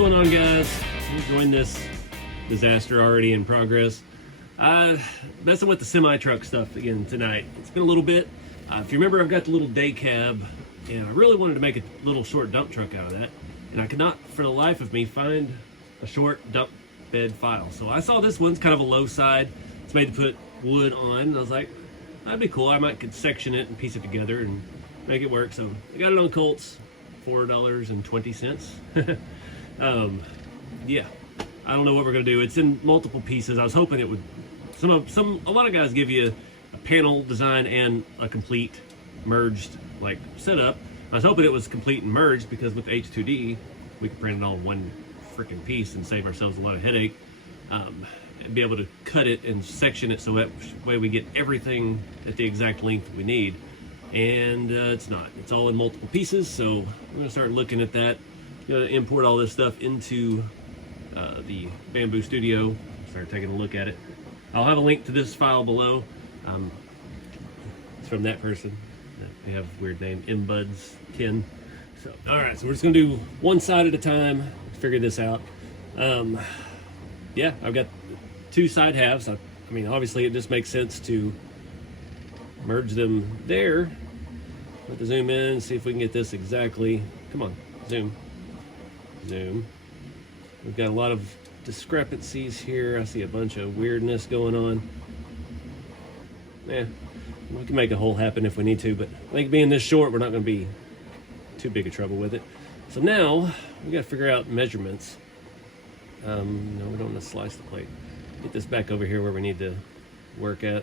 going on, guys? Enjoying this disaster already in progress. Messing with the semi-truck stuff again tonight. It's been a little bit. If you remember, I've got the little day cab, and I really wanted to make a little short dump truck out of that, and I could not, for the life of me, find a short dump bed file. So I saw this one's kind of a low side. It's made to put wood on, and I was like, that'd be cool. I might could section it and piece it together and make it work. So I got it on Colts, $4.20. Yeah, I don't know what we're gonna do. It's in multiple pieces. I was hoping it would. A lot of guys give you a panel design and a complete merged like setup. I was hoping it was complete and merged because with H2D we could print it all in one freaking piece and save ourselves a lot of headache. And be able to cut it and section it so that way we get everything at the exact length we need. And it's not. It's all in multiple pieces, so we're gonna start looking at that. Gonna import all this stuff into the Bambu Studio. Start taking a look at it. I'll have a link to this file below. It's from that person. They have a weird name, Mbuds Ken. So, all right, so we're just gonna do one side at a time. Figure this out. Yeah, I've got two side halves. I mean, obviously, it just makes sense to merge them there. Let the zoom in, see if we can get this exactly. Come on, zoom. Zoom. We've got a lot of discrepancies here. I see a bunch of weirdness going on. Yeah, we can make a hole happen if we need to, but I think being this short, we're not going to be too big of trouble with it. So now we got to figure out measurements. No, we don't want to slice the plate. Get this back over here where we need to work at.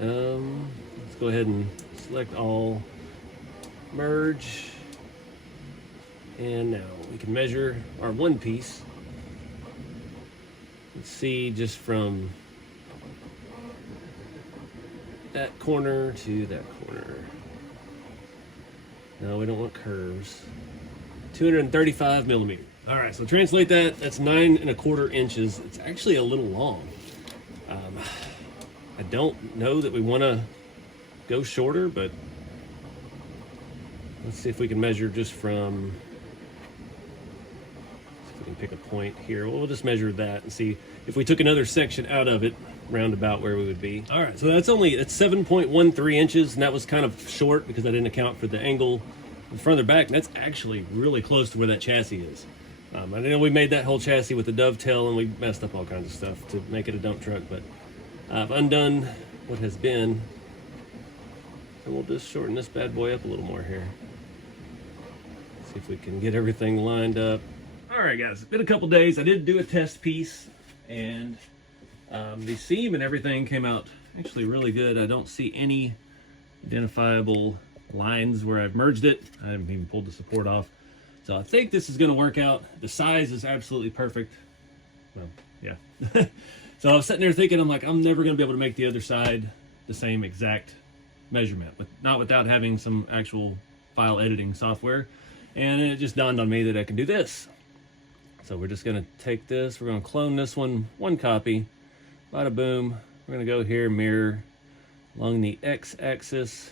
Let's go ahead and select all, merge, and now we can measure our one piece. Let's see, just from that corner to that corner. No, we don't want curves. 235 millimeters. All right, so translate that. That's 9 1/4 inches. It's actually a little long. I don't know that we want to go shorter, but let's see if we can measure just from. If we can pick a point here, we'll just measure that and see if we took another section out of it, round about where we would be. All right, so that's 7.13 inches, and that was kind of short because I didn't account for the angle further back. And that's actually really close to where that chassis is. I know we made that whole chassis with the dovetail and we messed up all kinds of stuff to make it a dump truck, but I've undone what has been, and we'll just shorten this bad boy up a little more here. See if we can get everything lined up. All right, guys, it's been a couple days. I did do a test piece, and the seam and everything came out actually really good. I don't see any identifiable lines where I've merged it. I haven't even pulled the support off. So I think this is going to work out. The size is absolutely perfect. Well, yeah. So I was sitting there thinking, I'm like, I'm never going to be able to make the other side the same exact measurement, but not without having some actual file editing software. And it just dawned on me that I can do this. So we're just going to take this. We're going to clone this one copy. Bada boom. We're going to go here, mirror along the x-axis.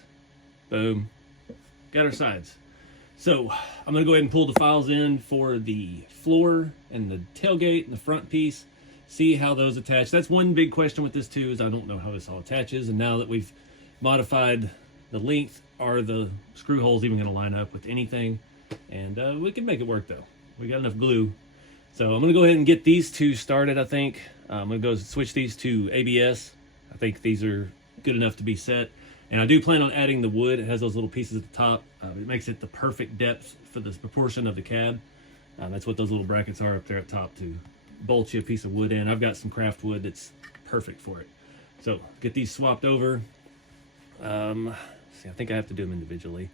Boom. Got our sides. So I'm going to go ahead and pull the files in for the floor and the tailgate and the front piece, see how those attach. That's one big question with this too, is I don't know how this all attaches. And now that we've modified the length, are the screw holes even going to line up with anything? And we can make it work though. We got enough glue. So I'm going to go ahead and get these two started, I think. I'm going to go switch these to ABS. I think these are good enough to be set. And I do plan on adding the wood. It has those little pieces at the top. It makes it the perfect depth for this proportion of the cab. That's what those little brackets are up there at top to bolt you a piece of wood in. I've got some craft wood that's perfect for it. So get these swapped over. See, I think I have to do them individually.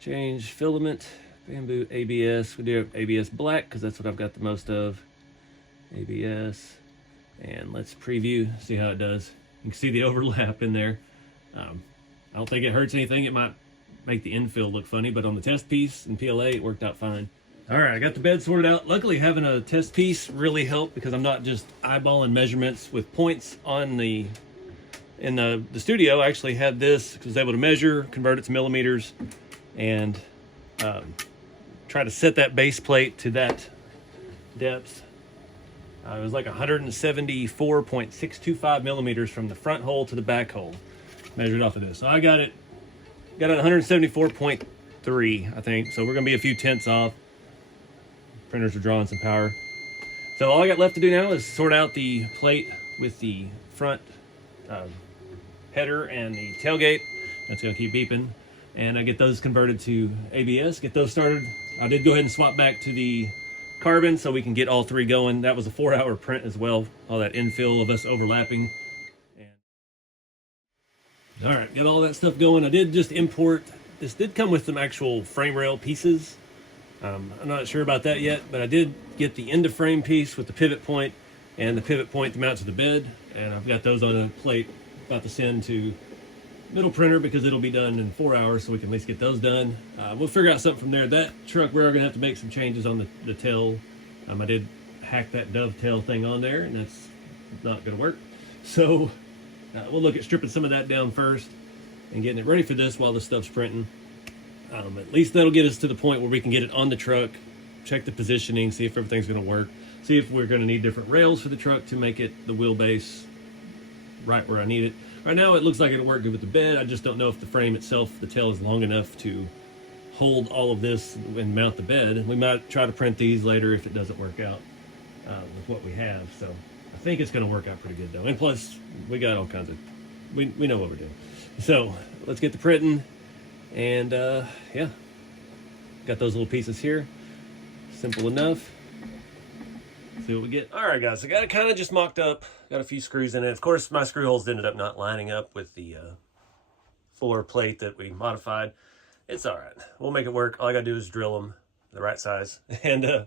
Change filament, Bambu ABS. We do ABS black because that's what I've got the most of. ABS. And let's preview, see how it does. You can see the overlap in there. I don't think it hurts anything. It might make the infill look funny, but on the test piece and PLA, it worked out fine. All right, I got the bed sorted out. Luckily, having a test piece really helped because I'm not just eyeballing measurements with points on the in the studio. I actually had this, was able to measure, convert it to millimeters, and try to set that base plate to that depth. It was like 174.625 millimeters from the front hole to the back hole, measured off of this. So I got it 174.3, I think. So we're gonna be a few tenths off. Printers are drawing some power. So all I got left to do now is sort out the plate with the front header and the tailgate. That's gonna keep beeping. And I get those converted to ABS, get those started. I did go ahead and swap back to the carbon so we can get all three going. That was a 4-hour print as well, all that infill of us overlapping. And all right, got all that stuff going. I did just import, this did come with some actual frame rail pieces. I'm not sure about that yet, but I did get the end of frame piece with the pivot point and the pivot point to mount to the bed. And I've got those on a plate about to send to middle printer because it'll be done in 4 hours, so we can at least get those done. We'll figure out something from there. That truck, we're gonna have to make some changes on the tail. I did hack that dovetail thing on there, and that's not gonna work. So we'll look at stripping some of that down first and getting it ready for this while the stuff's printing. At least that'll get us to the point where we can get it on the truck, check the positioning, see if everything's gonna work, see if we're gonna need different rails for the truck to make it the wheelbase right where I need it. Right now it looks like it'll work good with the bed. I just don't know if the frame itself, the tail, is long enough to hold all of this and mount the bed. We might try to print these later if it doesn't work out with what we have. So I think it's gonna work out pretty good though. And plus we got all kinds of, we know what we're doing. So let's get the printing. And yeah, got those little pieces here. Simple enough. See what we get. All right, guys, I got it kind of just mocked up. Got a few screws in it. Of course, my screw holes ended up not lining up with the fuller plate that we modified. It's all right. We'll make it work. All I got to do is drill them the right size and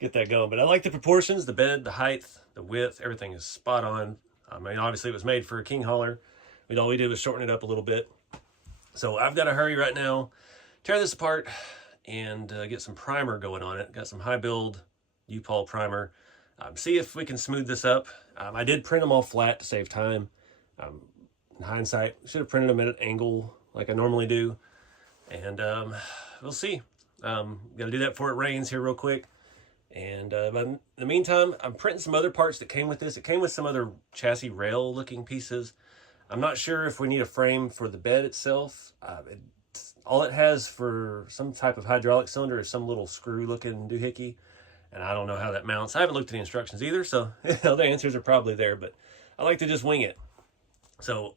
get that going. But I like the proportions, the bed, the height, the width, everything is spot on. I mean, obviously it was made for a king hauler. All we did was shorten it up a little bit. So I've got to hurry right now, tear this apart and get some primer going on it. Got some high build U-Pol primer. See if we can smooth this up. I did print them all flat to save time. In hindsight, should have printed them at an angle like I normally do. And we'll see. Got to do that before it rains here real quick. And but in the meantime, I'm printing some other parts that came with this. It came with some other chassis rail looking pieces. I'm not sure if we need a frame for the bed itself. All it has for some type of hydraulic cylinder is some little screw looking doohickey. And I don't know how that mounts. I haven't looked at the instructions either, so the answers are probably there, but I like to just wing it. So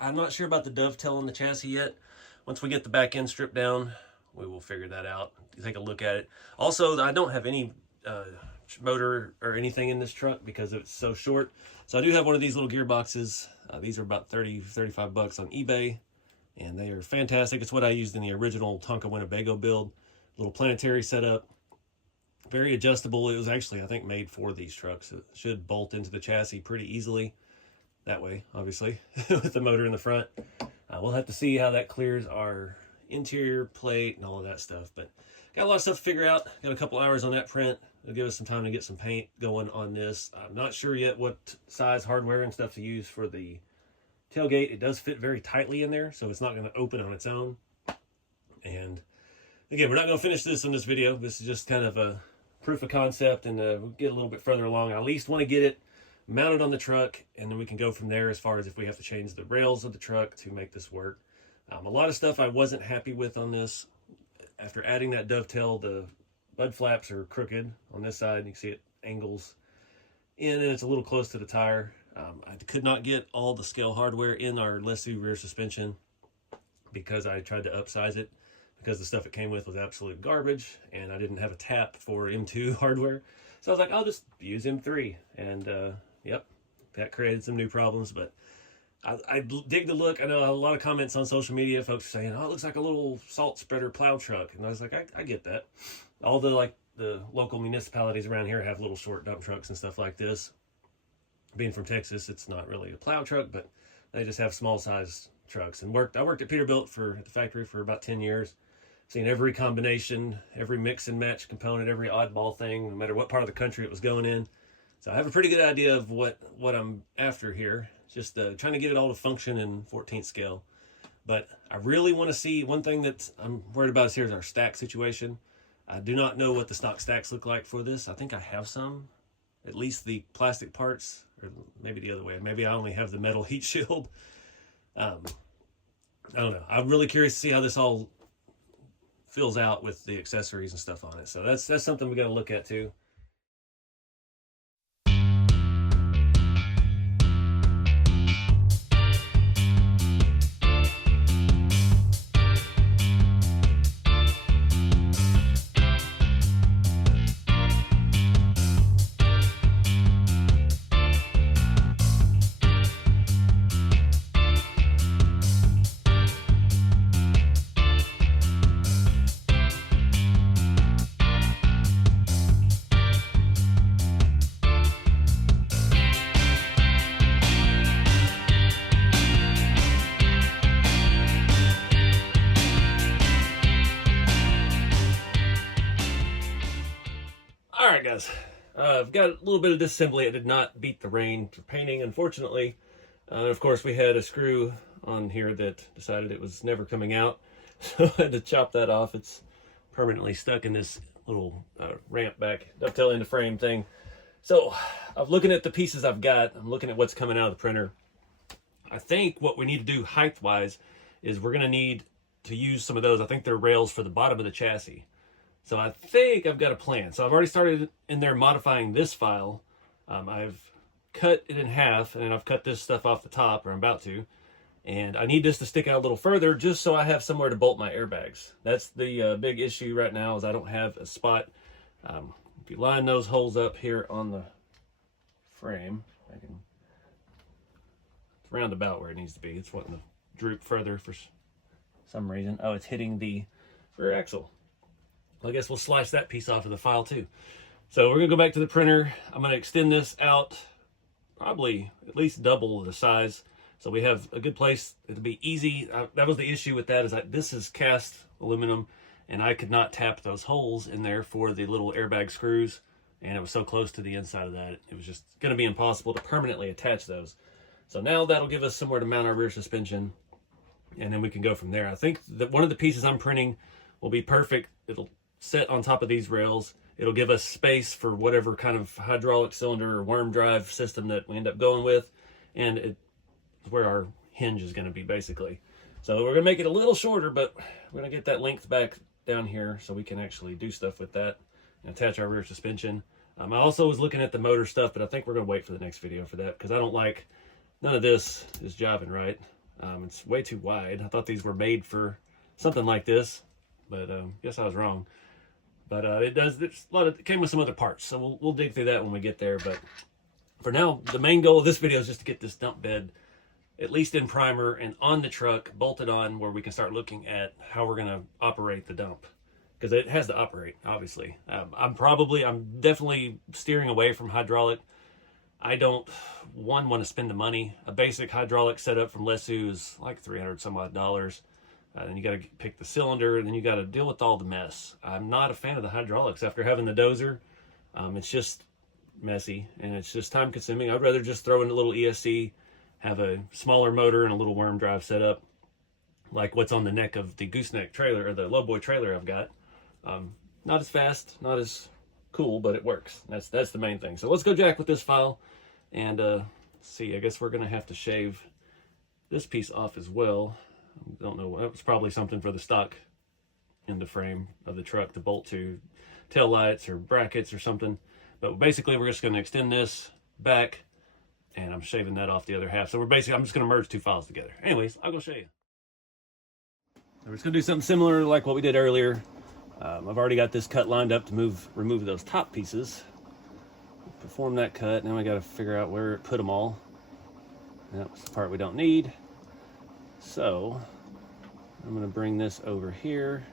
I'm not sure about the dovetail on the chassis yet. Once we get the back end stripped down, we will figure that out. Take a look at it. Also, I don't have any motor or anything in this truck because it's so short. So I do have one of these little gearboxes. These are about 35 bucks on eBay, and they are fantastic. It's what I used in the original Tonka Winnebago build. Little planetary setup. Very adjustable. It was actually, I think, made for these trucks. It should bolt into the chassis pretty easily. That way, obviously, with the motor in the front. We'll have to see how that clears our interior plate and all of that stuff. But got a lot of stuff to figure out. Got a couple hours on that print. It'll give us some time to get some paint going on this. I'm not sure yet what size hardware and stuff to use for the tailgate. It does fit very tightly in there, so it's not going to open on its own. And again, we're not going to finish this in this video. This is just kind of a proof of concept, and we'll get a little bit further along. I at least want to get it mounted on the truck, and then we can go from there as far as if we have to change the rails of the truck to make this work. A lot of stuff I wasn't happy with on this. After adding that dovetail, the bud flaps are crooked on this side. You can see it angles in, and it's a little close to the tire. I could not get all the scale hardware in our Lesu rear suspension because I tried to upsize it, because the stuff it came with was absolute garbage, and I didn't have a tap for M2 hardware. So I was like, I'll just use M3. And yep, that created some new problems, but I dig the look. I know a lot of comments on social media, folks are saying, oh, it looks like a little salt spreader plow truck. And I was like, I get that. All the local municipalities around here have little short dump trucks and stuff like this. Being from Texas, it's not really a plow truck, but they just have small size trucks. And I worked at Peterbilt at the factory for about 10 years. Seen every combination, every mix and match component, every oddball thing, no matter what part of the country it was going in. So I have a pretty good idea of what I'm after here. Just trying to get it all to function in 14th scale. But I really want to see, one thing that I'm worried about here is our stack situation. I do not know what the stock stacks look like for this. I think I have some, at least the plastic parts, or maybe the other way. Maybe I only have the metal heat shield. I don't know. I'm really curious to see how this all fills out with the accessories and stuff on it. So that's something we got to look at too. All right, guys. I've got a little bit of disassembly. I did not beat the rain for painting, unfortunately. Of course, we had a screw on here that decided it was never coming out. So I had to chop that off. It's permanently stuck in this little ramp back dovetail into frame thing. So I'm looking at the pieces I've got. I'm looking at what's coming out of the printer. I think what we need to do height-wise is we're going to need to use some of those. I think they're rails for the bottom of the chassis. So I think I've got a plan. So I've already started in there modifying this file. I've cut it in half, and I've cut this stuff off the top, or I'm about to. And I need this to stick out a little further just so I have somewhere to bolt my airbags. That's the big issue right now, is I don't have a spot. If you line those holes up here on the frame, it's round about where it needs to be. It's wanting to droop further for some reason. Oh, it's hitting the rear axle. Well, I guess we'll slice that piece off of the file too. So we're gonna go back to the printer. I'm gonna extend this out probably at least double the size, so we have a good place. It'll be easy. That was the issue with that, is that this is cast aluminum, and I could not tap those holes in there for the little airbag screws, and it was so close to the inside of that, it was just gonna be impossible to permanently attach those. So now that'll give us somewhere to mount our rear suspension, and then we can go from there. I think that one of the pieces I'm printing will be perfect. It'll set on top of these rails. It'll give us space for whatever kind of hydraulic cylinder or worm drive system that we end up going with, and it's where our hinge is going to be basically. So we're going to make it a little shorter, but we're going to get that length back down here so we can actually do stuff with that and attach our rear suspension. I also was looking at the motor stuff, but I think we're going to wait for the next video for that, because I don't like, none of this is jiving right. It's way too wide. I thought these were made for something like this, but guess I was wrong. But there's a lot of, it came with some other parts, so we'll dig through that when we get there. But for now, the main goal of this video is just to get this dump bed at least in primer and on the truck, bolted on, where we can start looking at how we're going to operate the dump, because it has to operate, obviously. I'm definitely steering away from hydraulic. I don't want to spend the money. A basic hydraulic setup from Lesu is like $300 some odd. Then you got to pick the cylinder, and then you got to deal with all the mess. I'm not a fan of the hydraulics after having the dozer. It's just messy, and it's just time consuming. I'd rather just throw in a little ESC, have a smaller motor and a little worm drive setup, like what's on the neck of the gooseneck trailer, or the lowboy trailer I've got. Not as fast, not as cool, but it works. That's the main thing. So let's go jack with this file and see. I guess we're gonna have to shave this piece off as well. I don't know, that was probably something for the stock in the frame of the truck to bolt to tail lights or brackets or something. But basically we're just going to extend this back, and I'm shaving that off the other half. So I'm just going to merge two files together. Anyways, I'll go show you. We're just going to do something similar like what we did earlier. I've already got this cut lined up to remove those top pieces. Perform that cut. Now we got to figure out where to put them all. That's the part we don't need. So I'm going to bring this over here.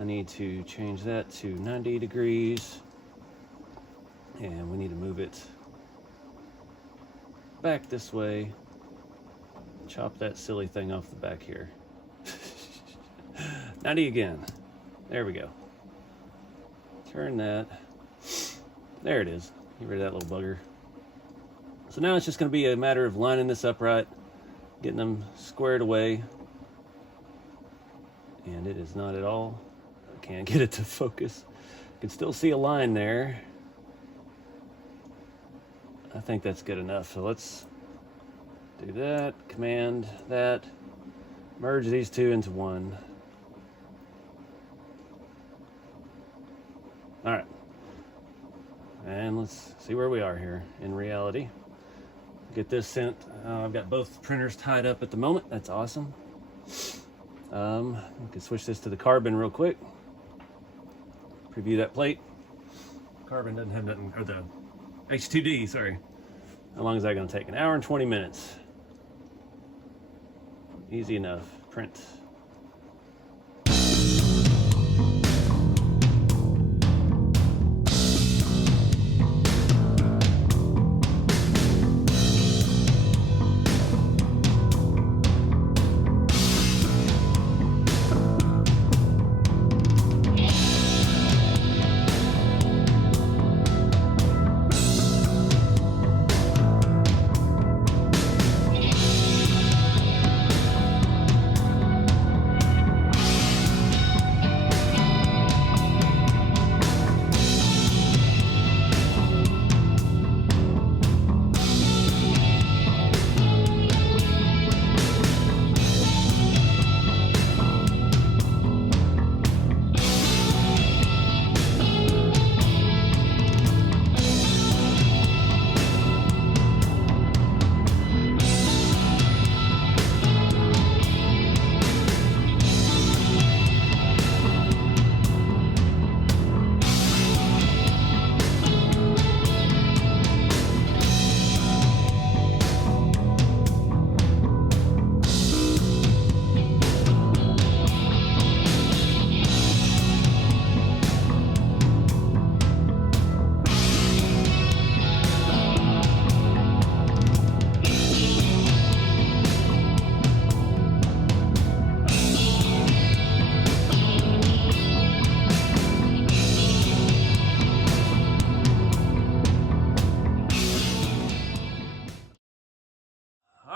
I need to change that to 90 degrees, and we need to move it back this way. Chop that silly thing off the back here. 90 again. There we go. Turn that. There it is. Get rid of that little bugger. So now it's just going to be a matter of lining this up right, getting them squared away, and it is not at all can't get it to focus. You can still see a line there. I think that's good enough. So let's do that, command that, merge these two into one. All right. And let's see where we are here in reality. Get this sent. I've got both printers tied up at the moment. That's awesome. We can switch this to the carbon real quick. Preview that plate. Carbon doesn't have nothing, or the H2D, sorry. How long is that going to take? 1 hour and 20 minutes. Easy enough. Print.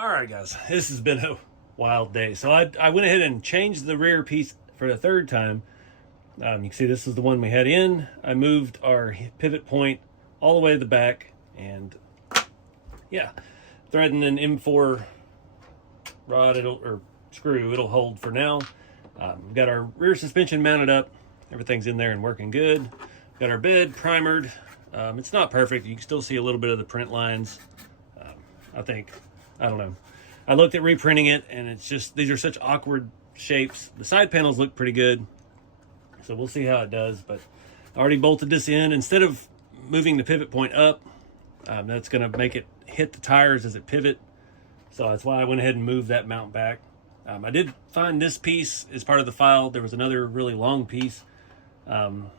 Alright guys, this has been a wild day. So I went ahead and changed the rear piece for the third time. You can see this is the one we had in. I moved our pivot point all the way to the back, and yeah, threading an M4 rod or screw, it'll hold for now. We've got our rear suspension mounted up. Everything's in there and working good. Got our bed primered. It's not perfect. You can still see a little bit of the print lines. I don't know. I looked at reprinting it, and it's just, these are such awkward shapes. The side panels look pretty good, so we'll see how it does. But I already bolted this in. Instead of moving the pivot point up, that's going to make it hit the tires as it pivot. So that's why I went ahead and moved that mount back. I did find this piece as part of the file. There was another really long piece. I'm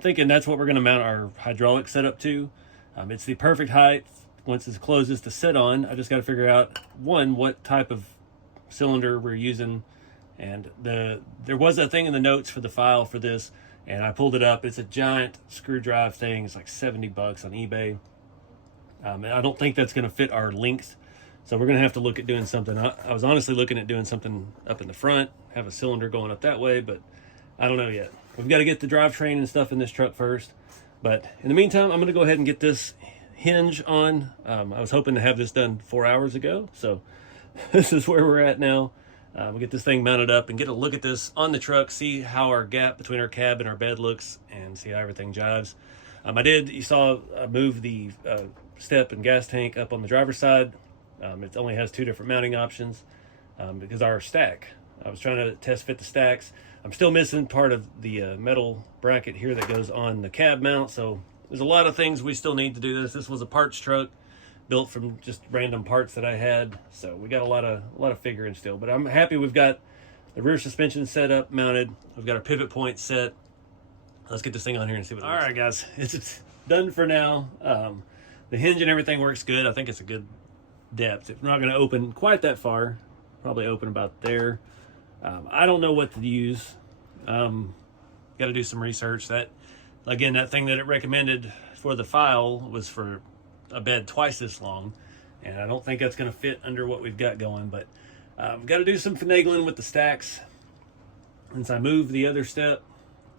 thinking that's what we're going to mount our hydraulic setup to. It's the perfect height once it closes to sit on. I just got to figure out, one, what type of cylinder we're using. And there was a thing in the notes for the file for this, and I pulled it up. It's a giant screw drive thing. It's like $70 on eBay. And I don't think that's going to fit our length. So we're going to have to look at doing something. I was honestly looking at doing something up in the front, have a cylinder going up that way, but I don't know yet. We've got to get the drivetrain and stuff in this truck first. But in the meantime, I'm going to go ahead and get this hinge on. I was hoping to have this done 4 hours ago. So this is where we're at now. We'll get this thing mounted up and get a look at this on the truck, see how our gap between our cab and our bed looks, and see how everything jives. You saw I moved the step and gas tank up on the driver's side. It only has 2 different mounting options because our stack, I was trying to test fit the stacks. I'm still missing part of the metal bracket here that goes on the cab mount. So there's a lot of things we still need to do this. This was a parts truck built from just random parts that I had. So we got a lot of figuring still, but I'm happy we've got the rear suspension set up, mounted. We've got our pivot point set. Let's get this thing on here and see what it looks like. All right, guys, it's done for now. The hinge and everything works good. I think it's a good depth. It's not going to open quite that far. Probably open about there. I don't know what to use. Got to do some research. That thing that it recommended for the file was for a bed twice this long, and I don't think that's going to fit under what we've got going. But we've got to do some finagling with the stacks. Since I moved the other step,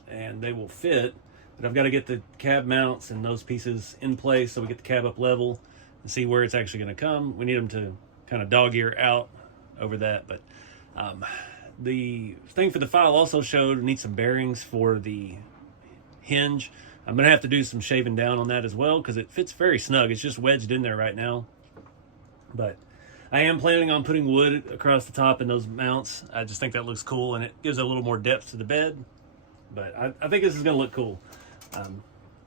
and they will fit. But I've got to get the cab mounts and those pieces in place so we get the cab up level and see where it's actually going to come. We need them to kind of dog ear out over that. But the thing for the file also showed we need some bearings for the hinge. I'm going to have to do some shaving down on that as well because it fits very snug. It's just wedged in there right now. But I am planning on putting wood across the top in those mounts. I just think that looks cool and it gives a little more depth to the bed. But I think this is going to look cool.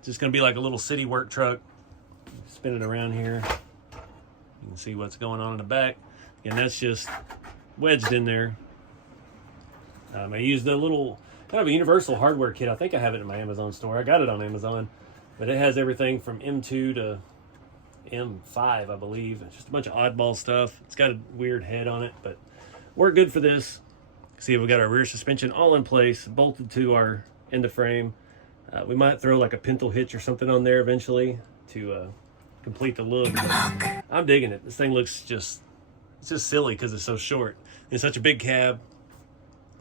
Just going to be like a little city work truck. Spin it around here. You can see what's going on in the back. And that's just wedged in there. I used a little kind of a universal hardware kit. I think I have it in my Amazon store. I got it on Amazon. But it has everything from M2 to M5, I believe. It's just a bunch of oddball stuff. It's got a weird head on it, but we're good for this. See, we got our rear suspension all in place, bolted to our end of frame. We might throw like a pintle hitch or something on there eventually to complete the look. I'm digging it. This thing looks it's just silly because it's so short. It's such a big cab.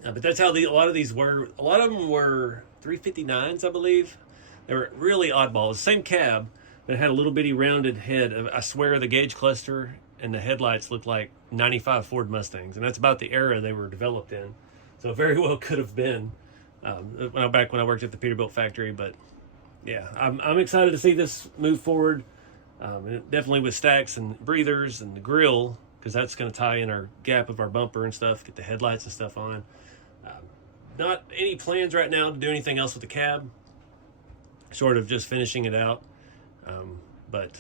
But that's how a lot of these were. A lot of them were 359s, I believe. They were really oddball. The same cab, but it had a little bitty rounded head. I swear the gauge cluster and the headlights looked like 95 Ford Mustangs, and that's about the era they were developed in. So it very well could have been back when I worked at the Peterbilt factory. But yeah, I'm excited to see this move forward. And definitely with stacks and breathers and the grill, because that's going to tie in our gap of our bumper and stuff, get the headlights and stuff on. Not any plans right now to do anything else with the cab. Sort of just finishing it out. But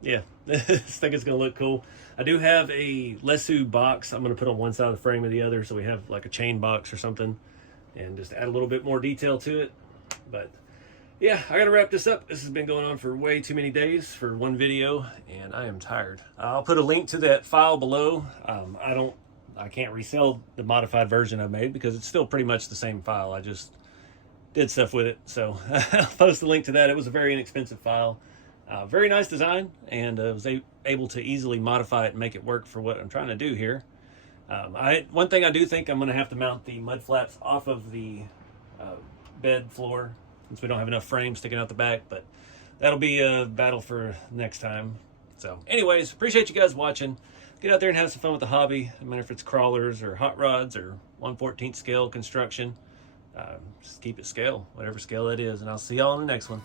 yeah, I think it's going to look cool. I do have a Lesu box I'm going to put on one side of the frame or the other, so we have like a chain box or something, and just add a little bit more detail to it. But yeah, I got to wrap this up. This has been going on for way too many days for one video, and I am tired. I'll put a link to that file below. I can't resell the modified version I made because it's still pretty much the same file. I just did stuff with it. So I'll post the link to that. It was a very inexpensive file. Very nice design, and I was able to easily modify it and make it work for what I'm trying to do here. One thing I do think I'm going to have to mount the mud flaps off of the bed floor since we don't have enough frame sticking out the back, but that'll be a battle for next time. So anyways, appreciate you guys watching. Get out there and have some fun with the hobby. I mean, if it's crawlers or hot rods or 1/14 scale construction, just keep it scale, whatever scale that is, and I'll see y'all in the next one.